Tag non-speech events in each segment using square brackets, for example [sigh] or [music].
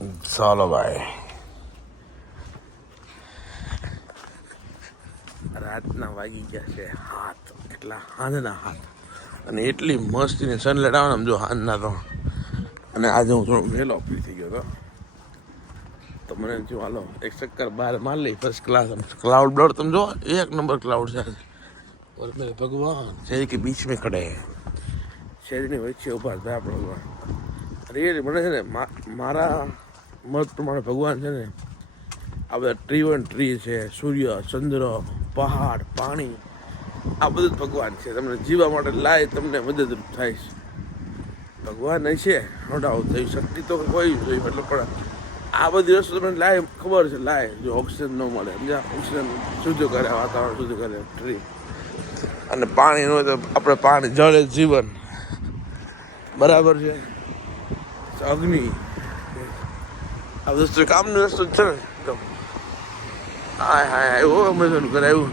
ચાલો ભાઈ. રાતના વાગી ગયા છે હાથ, એટલા હાંજના હાથ. અને એટલી મસ્તીને સનલેટ આવે ને આમ જો હાંજના તો. અને આજે હું થોડો વહેલો ફ્રી થઈ ગયો હતો. તો મને જો હાલો, એક ચક્કર બહાર માર લઈ ફર્સ્ટ ક્લાસ ક્લાઉડ બ્લડ તમે જો એક નંબર ક્લાઉડ છે और मेरे भगवान शहर के बीच में खड़े हैं શેરીની વચ્ચે ઊભા હતા આપણે અરે મને છે ને મારા મત પ્રમાણે ભગવાન છે ને, આ બધા ટ્રી વન ટ્રી છે, સૂર્ય, ચંદ્ર, પહાડ, પાણી, આ બધું ભગવાન છે. તમને જીવવા માટે લાય તમને મદદરૂપ થાય છે. ભગવાન છે નો ડાઉટ થઈ, શક્તિ તો કોઈ જોઈએ મતલબ પણ આ બધી વસ્તુ તમને લાય, ખબર છે, લાય. જો ઓક્સિજન ન મળે, સમજ્યા? ઓક્સિજન શુદ્ધ કરે, વાતાવરણ શુદ્ધ કરે ટ્રી અને પાણી હોય તો આપણે પાણી, જળ જીવન. બરાબર છે? અગ્નિ. આ વસ્તુ કામની વસ્તુ જ છે ને એકદમ હાય હાય આવ્યો અમેઝોન કરાવ્યું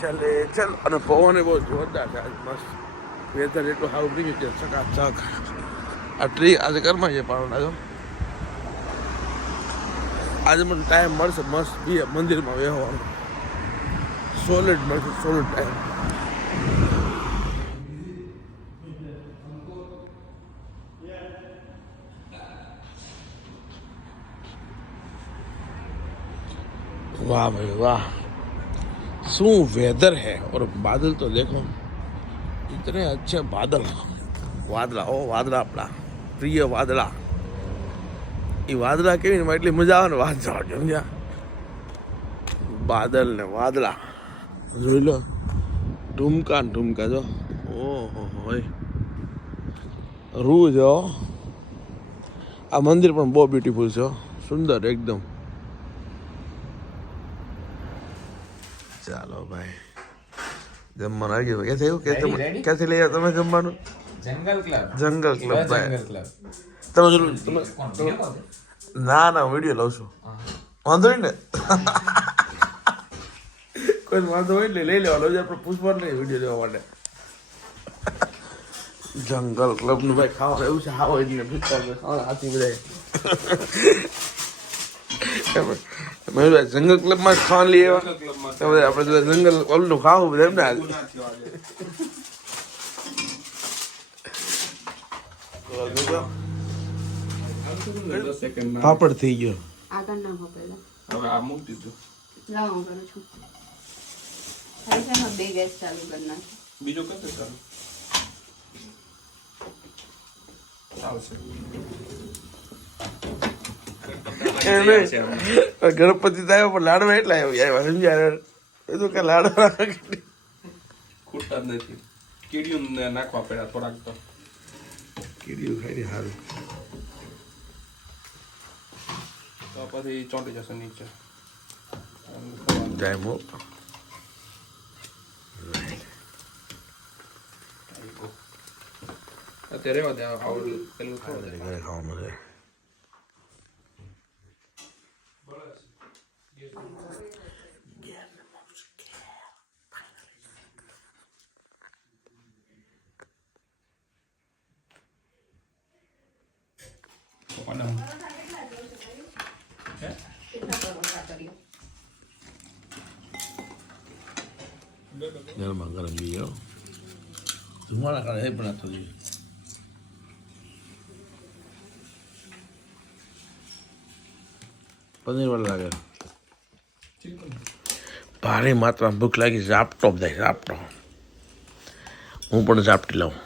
ચાલે ચાલ અને પવન એ બહુ જોરદાર છે આજે મસ્ત વેધર એટલું સારું થઈ ગયું છે ચકાચક આ ટ્રી આજે ઘરમાં છે પાડો જો આજે મને ટાઈમ મળશે મસ્ત બી મંદિરમાં બેહવાનો સોલિડ મળશે સોલિડ ટાઈમ वाह भाई वाह શું વેધર है और बादल तो देखो इतने अच्छे बादल વાદળા ઓ વાદળા આપણા પ્રિય વાદળા એ વાદળા કેવી ને એમાં એટલી મજા આવે ને વાત જવા દે, સમજ્યા બાદલ ને વાદળા જોઈ લો ટૂમકા ને ટૂમકા જો ઓહો હોય રૂ જો આ મંદિર પણ બહુ બ્યુટીફુલ છે હો. સુંદર એકદમ જમવાનું. આવી ગયું ક્યાંથી આવ્યું ક્યાંથી લઈ આવ્યા તમે જમવાનું? જંગલ ક્લબ. જંગલ ક્લબ ભાઈ. તમે જરૂર તમે? ના ના વીડિયો લઉં છું. વાંધો નહીં ને? [laughs] કોઈ વાંધો હોય એટલે લઈ લેવાનો. આપણે પૂછવા નહીં વીડિયો લેવા માટે. જંગલ ક્લબનું ભાઈ ખાવા એવું છે હાવ એટલે હાથી બધા [laughs] મયુરભાઈ જંગલ ક્લબમાં ખાવા લઈ આવ્યા. તો આપણે જંગલ ઓલું ખાવું બધા એમ ના પાપડ થઈ ગયો. આગળ હવે આ મૂકી દીધું. લાવો હું કરું છું. હવે છે બે ગેસ ચાલુ કરી નાખો. બીજું ચાલુ? આવશે. ગણપતિ તો આવ્યો પણ લાડવા એટલા આવ્યા. સમજ્યા એ તો કે લાડવા ખૂટતા નથી. કીડિયું નાખવા પડ્યા થોડાક તો. કીધું ખાઈ સારું તો પછી ચોંટી જશે નીચે. હો. અત્યારે રહેવા દે આવડું પેલું ખાવાનું છે ગરમા ગરમ બીજો ધુમાડા કાઢે એ પણ થયું પનીર વાળા લાગે ભારે માત્રામાં ભૂખ લાગી ઝાપટો બધા ઝાપટો હું પણ ઝાપટી લઉં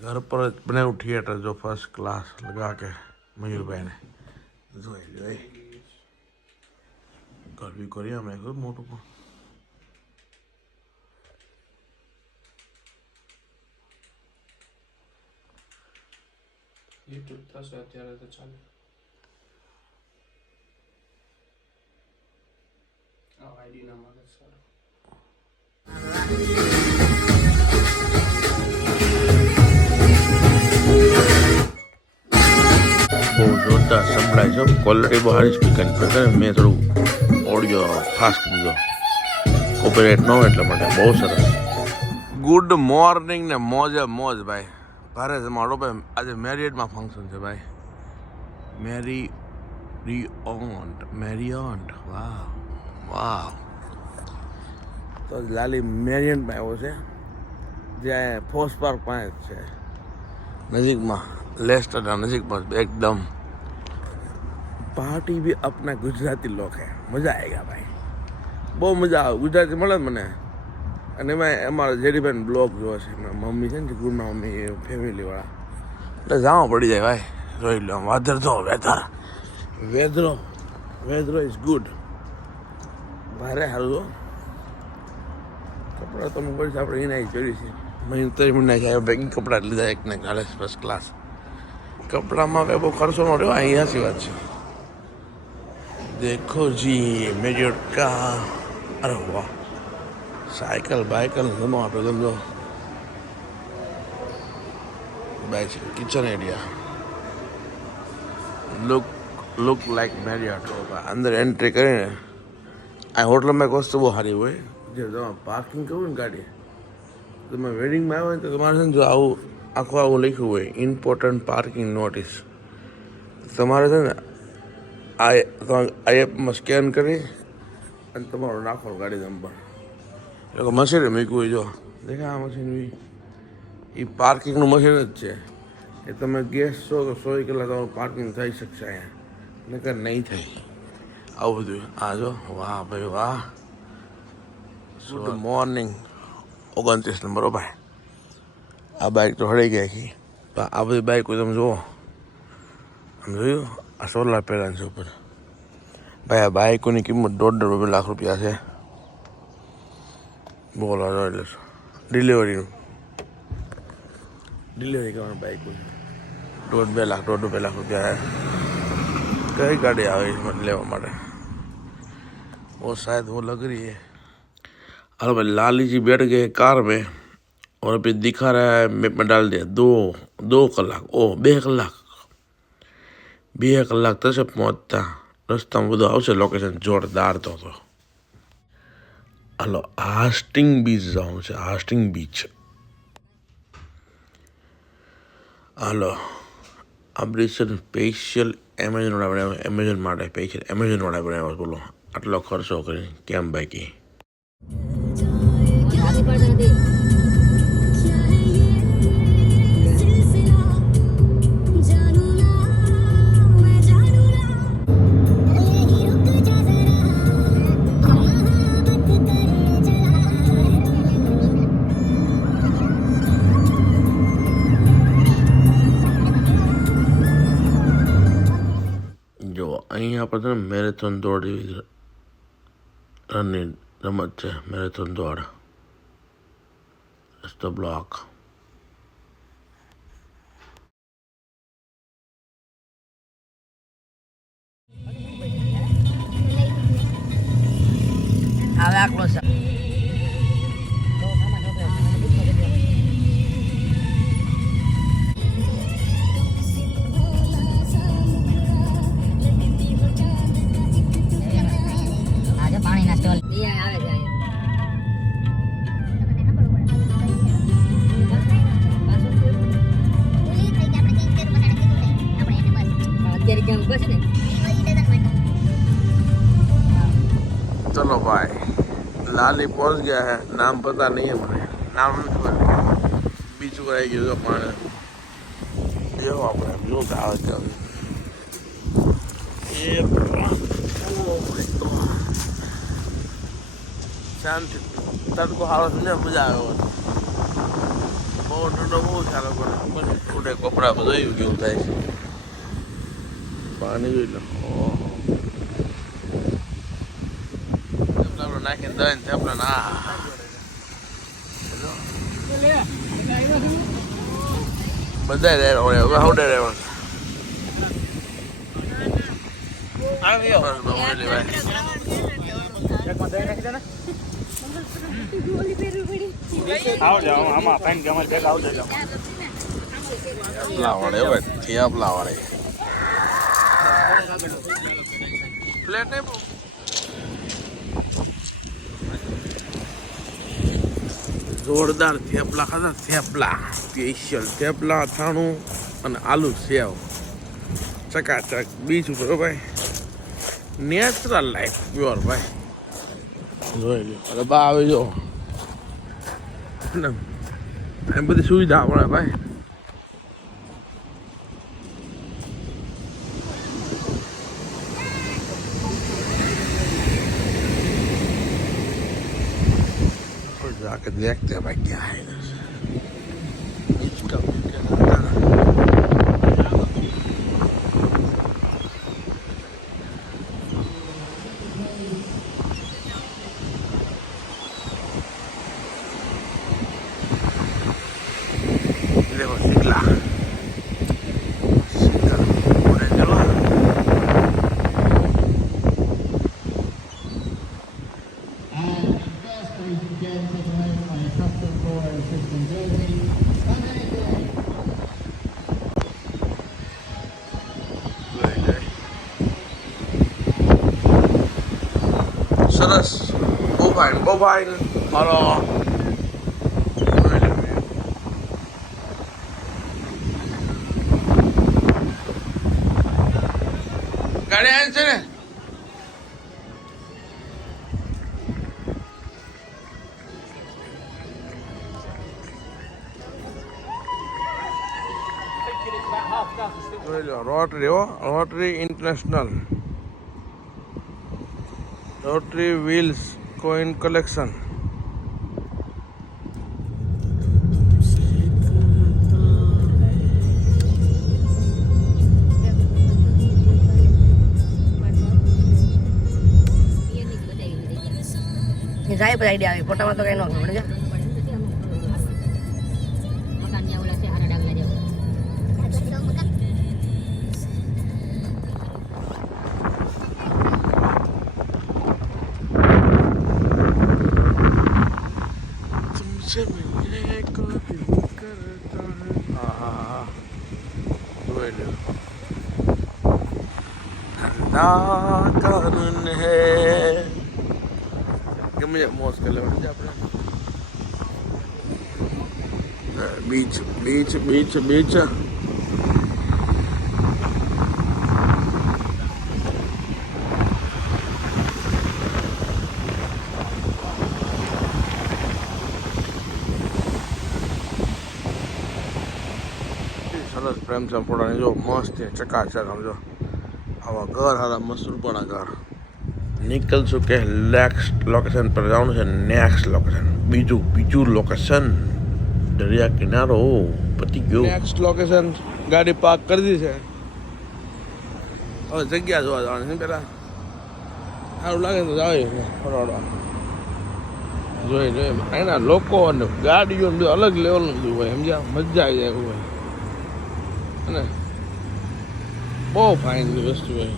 ઘર પર જ બનાવ્યું થિયેટર જો ફર્સ્ટ ક્લાસ લગા કે મયુરભાઈને જોઈ જોઈ ઘર બી કરીએ અમે મોટું પણ યુટ્યુબ થશે અત્યારે તો ચાલે. આઈડી ના મળે સારું. જોરદાર સંભળાય છે. ક્વોલિટી બહુ સારી સ્પીકરની પ્રકાર મેં થોડું ઓડિયો ફાસ્ટ દીધો. કોપીરાઇટ ન હોય એટલા માટે. બહુ સરસ. ગુડ મોર્નિંગ ને મોજે મોજ ભાઈ. ઘરે મારો ભાઈ, આજે મેરિયડમાં ફંક્શન છે ભાઈ. મેરી રિઓન્ટ મેરિયોન્ટ વાહ વાહ. તો લાલી મેરિયન્ટમાં આવ્યો છે, જે ફોર્સ પાર્ક પાસે છે. નજીકમાં લેસ્ટરના નજીકમાં એકદમ. પાર્ટી બી આપના ગુજરાતી લોક હે. મજા આવી ગયા ભાઈ. બહુ મજા આવે. ગુજરાતી મળે મને? અને એમાં અમારા જેડીબેન બ્લોક જોવા છે. મમ્મી છે ને ગુરુના મમ્મી ફેમિલીવાળા. એટલે જાઓ પડી જાય ભાઈ. જોઈ લો વાધર તો વેધર. વેધરો. વેધરો ઇઝ ગુડ ભારે સારું કપડા તો હું છે આપણે એના જોઈ છે. મહિને ત્રણ મહિના છે બેગિંગ કપડાં લીધા એક ને કાલે ફર્સ્ટ ક્લાસ કપડામાં કંઈ બહુ ખર્ચો ન રહ્યો અહીંયા અહીંયાથી વાત છે. દેખો જી મેજોર કા અરે વાહ. સાયકલ, બાયકલ વીમો આપે સમજો બાય છે kitchen area look look like Marriott અંદર એન્ટ્રી કરીને. આ હોટલમાં એક વસ્તુ બહુ સારી હોય. જે તમે પાર્કિંગ કરો ને ગાડી, તમે વેડિંગમાં આવ્યો ને તો તમારે છે ને જો આવું, આખું આવું લખ્યું હોય ઇમ્પોર્ટન્ટ પાર્કિંગ નોટિસ તમારે છે ને આ એપમાં સ્કેન કરી અને તમારો નાખો ગાડી નંબર એટલે મશીન મૂક્યું હોય જો. દેખા આ મશીન એ પાર્કિંગનું મશીન જ છે. એ તમે ગેસ છો કે સો કલાક તમારું પાર્કિંગ થઈ શકશે અહીંયા. નકર નહીં થાય આવું બધું. આ જો, વાહ ભાઈ વાહ. ગુડ મોર્નિંગ ઓગણત્રીસ નંબર ભાઈ. આ બાઇક તો હળી ગઈ આખી આ બધી બાઇક તમે જુઓ. આમ જોયું? આ સોલાર પેલાની છે ઉપર. ભાઈ, આ બાઇકોની કિંમત દોઢ દોઢ લાખ રૂપિયા છે. બોલો એટલે ડિલિવરીનું ડિલિવરી કરવાનું બાઇક દોઢ બે લાખ દોઢ બે લાખ રૂપિયા है कई गाड़ी आ गई मतलब लेवा માટે वो शायद वो लग रही है अरे भाई लाली जी बैठ गए कार में और अभी दिखा रहा है मैप में डाल दिया दो दो કલાક ઓ બે કલાક બે કલાક થશે પહોંચતા રસ્તામાં બધું આવશે લોકેશન જોરદાર તો તો હાલો હાસ્ટિંગ બીચ જવાનું છે હાસ્ટિંગ બીચ. હાલો આ બ્રિજ છે સ્પેશિયલ એમેઝોન બનાવ્યો એમેઝોન માટે સ્પેશિયલ એમેઝોન વાળા બનાવ્યો બોલો. આટલો ખર્ચો કરીને કેમ બાકી? મેરેથોન દોડ જેવી રનની રમત છે મેરેથોન દોડ ધ બ્લોક હવે આટલો છે પાલી પહોંચ ગયા હે. નામ પતા નહીં મને નામ નથી બીજું આવી ગયું છે પણ. જેવો આપણે શું ગાવે કહ્યું શાંતિ. તડકો હારો ને મજા આવે બહુ ઠંડો બહુ સારો પડે ટૂટે કપડા બધું કેવું થાય છે. પાણી જોઈ લો. નાખીને દઈને થેપલા ના બધા હવે થેપલા વડે ભાઈ થેપલા વડે પ્લેટ નહીં જોરદાર થેપલા ખાધા, થેપલા. સ્પેશિયલ થેપલા, અથાણું અને આલુ સેવ. ચકાચક. બીચ ઉપર ભાઈ નેચરલ લાઈફ પ્યોર ભાઈ. જોઈ લો અરે બા આવે જો એમ બધી સુવિધા મળે ભાઈ. Connect them again. સરસ. બહુ ફાઇન બહુ મારો જોઈ લો રોટરી હો Rotary International Rotary wheels coin collection સાહેબ આઈડિયા આવે. ફોટામાં તો કઈ ન ખબર પડે ઠંડા કાનૂન હે ગમે છે મોસ કરી લેવાની છે આપણે બીચ બીચ બીચ બીચ સરસ પ્રેમ સંપૂર્ણ જો મસ્ત ચકાચક આમ જો આવા ઘર હારા મસરૂપાણા ઘર. નીકળશું કે નેક્સ્ટ લોકેશન પર જવાનું છે નેક્સ્ટ લોકેશન બીજું બીજું લોકેશન દરિયા કિનારો પતી ગયો. નેક્સ્ટ લોકેશન ગાડી પાર્ક કરી દીધી છે. હવે જગ્યા જોવા જવાની છે પેલા સારું લાગે તો જાય ફરવાડવા જોઈ જોઈ એના લોકો અને ગાડીઓ ને બધું અલગ લેવલનું બધું હોય સમજ્યા? મજા આવી જાય એવું હોય. અને બહુ ફાઇન વસ્તુ હોય.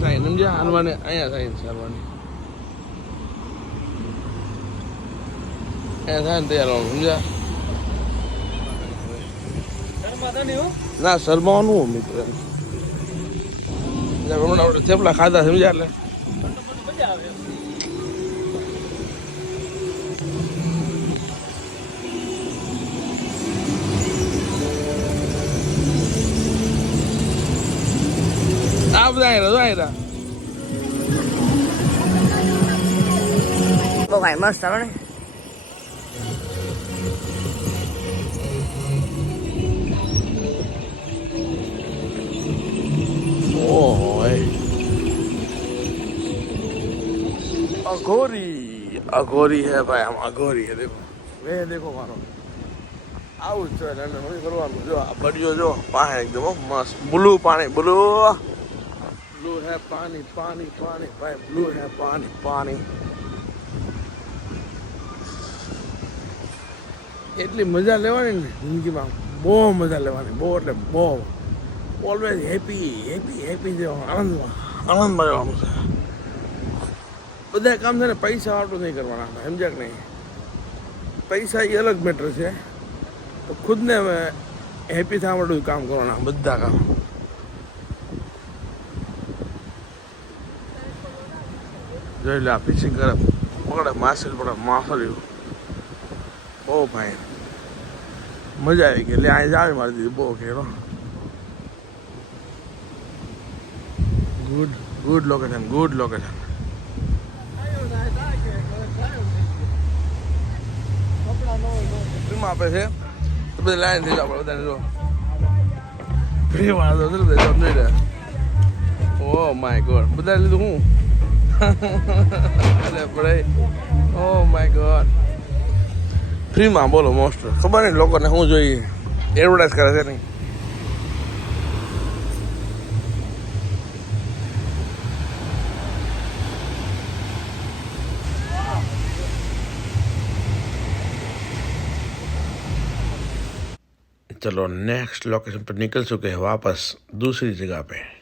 સાઈન સમજ્યા? હાલવાની, અહીંયા સાઈન હાલવાની. અહીંયા થાય ને તૈયાર હોવાનું, સમજ્યા? ના, શરમાવાનું મિત્ર. હમણાં આપણે થેપલા ખાધા, સમજ્યા એટલે? આ બધા આયરા જો આયરા બહુ ભાઈ મસ્ત આવે ને ઓય अघोरी अघोरी है भाई हम अघोरी है देखो वे देखो मारो આવું જ છે લંડન નથી કરવાનું જો આ બડિયો જો પાસે એકદમ હો, મસ્ત બ્લુ પાણી બ્લુ બ્લુ હે પાણી પાણી પાણી, ભાઈ બ્લુ હે પાણી પાણી. એટલી મજા લેવાની ને જિંદગીમાં. બહુ મજા લેવાની, બહુ એટલે બહુ. ઓલવેઝ હેપી હેપી હેપી રહેવાનું આનંદમાં આનંદમાં રહેવાનું છે. બધા કામ છે ને પૈસા વાળું નહીં કરવાના સમજ્યા કે નહીં? પૈસા એ અલગ મેટર છે. તો ખુદને હેપી થવા માટે કામ કરવાના, બધા કામ. જોઈ લે, આ ફિશિંગ કરે. પકડે, માછલી પકડે, માછલીઓ. ઓ ભાઈ. મજા આવી ગઈ. એટલે અહીં જાવી મારી દીધી. બહુ ઘેરો. Good good location good location ફ્રીમાં આપે છે? બધી લાઈન થઈ જાય આપણે બધાને, જો. ફ્રી વાળા તો બધા સમજી લે. Oh my God. બધા લીધું હું? અરે પડે ઓ માય ગોડ ફ્રીમાં બોલો મોસ્ટ ખબર નહીં લોકોને શું જોઈએ એડવર્ટાઈઝ કરે છે નહીં चलो नेक्स्ट लोकेशन पर निकल चुके हैं वापस दूसरी जगह पे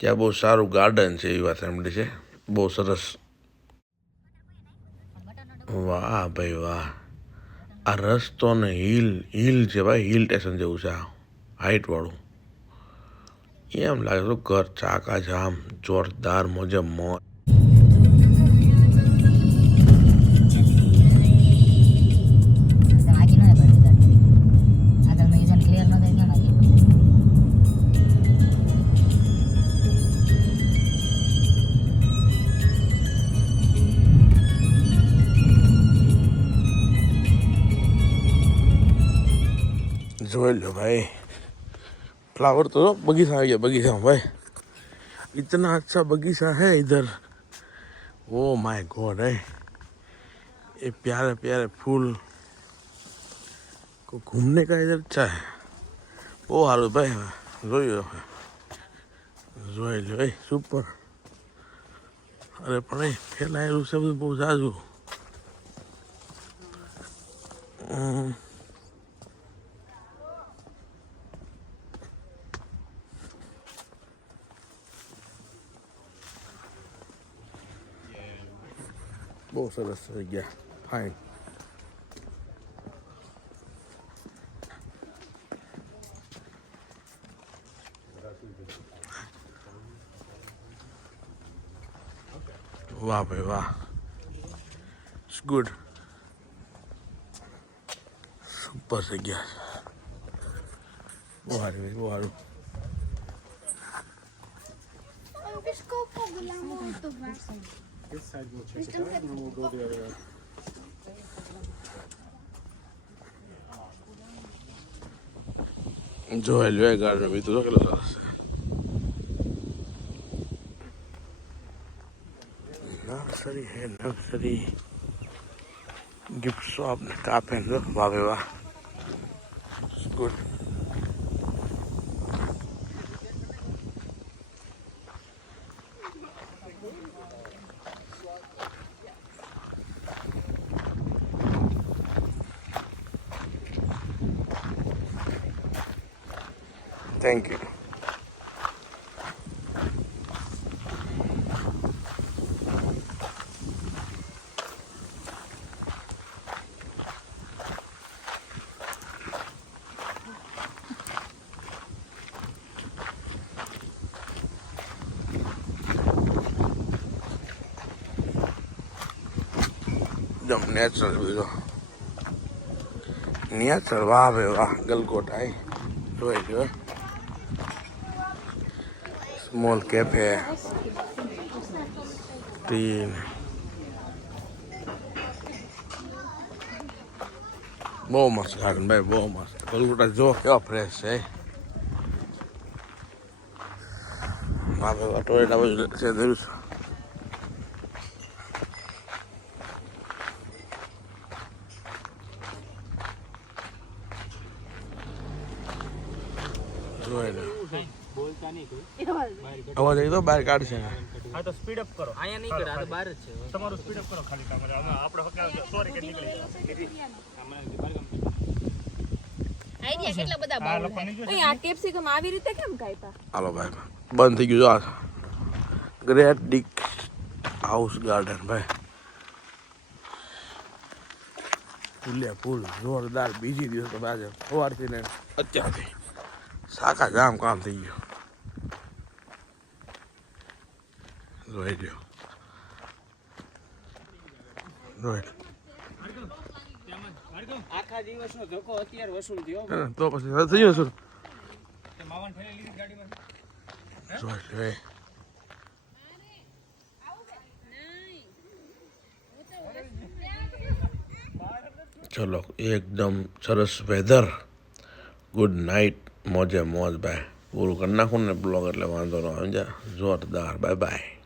ત્યાં બહુ સારું ગાર્ડન છે એવી વાત સાંભળી છે. બહુ સરસ. વાહ ભાઈ વાહ. આ રસ્તો ને હિલ હિલ છે ભાઈ હિલ સ્ટેશન જેવું છે આ. હાઈટ વાળું. એમ લાગે તો ઘર ચાકા જામ જોરદાર, મોજે મોજ. જોઈ लो भाई फ्लावर तो बगीचा आ गया बगीचा में भाई इतना अच्छा बगीचा है इधर ओ माय गॉड है ये प्यारे प्यारे फूल को घूमने का इधर अच्छा है બહુ સારું ભાઈ જોયું જોઈ લો એ સુપર અરે પણ એ ફેલાયેલું છે બધું બહુ ઝાઝું બહુ સરસ થઈ ગયા ફાઇન વાહ ભાઈ વાહ ઇટ્સ ગુડ સુપર થઈ ગયા બહુ સારું ભાઈ બહુ સારું Desculpa, Guilherme, muito bem. This side we'll check it out and then we'll go there. જોઈ લો એ ગાર્ડન બી તો કેટલો સરસ છે નર્સરી હે નર્સરી ગિફ્ટ શોપ ને કાપે ને વાહ ભાઈ વાહ ગુડ એકદમ નેચરલ બીજો નેચરલ વાહ ભાઈ વાહ ગલકોટ આઈ જોઈ જોઈ સ્મોલ કેફે તીન બહુ મસ્ત ગાર્ડન ભાઈ, બહુ મસ્ત. ગલકોટા જો, કેવા ફ્રેશ છે વાહ ભાઈ ટોયલેટ આ બાજુ છે. અવાજ આવી તો બહાર કાઢશે હા તો સ્પીડ અપ કરો. અહીંયા નહીં કરે આ તો બહાર જ છે. તમારું સ્પીડ અપ કરો ખાલી કામ. અમે આપણે હકાવ સોરી કે નીકળી આઈડિયા કેટલા બધા બાઉલ અહીં આ કેપ્સિકમ આવી રીતે કેમ કાપ્યા હાલો ભાઈ બંધ થઈ ગયું જો આ ગ્રેટ ડિક હાઉસ ગાર્ડન ભાઈ. ફૂલે ફૂલ જોરદાર બીજી દિવસ તો આજે સવારથી ને અત્યારથી. સાકા જામ કામ થઈ ગયું જોઈ હે ને? તો પછી થઈ ગયું શું માવાને ઠેલી લીધી ગાડીમાં રોહિત રે ચલો એકદમ સરસ વેધર ગુડ નાઇટ મોજે મોજ ભાઈ પૂરું કરી નાખું ને બ્લોગ એટલે વાંધો ન સમજ્યા? જોરદાર. Bye bye.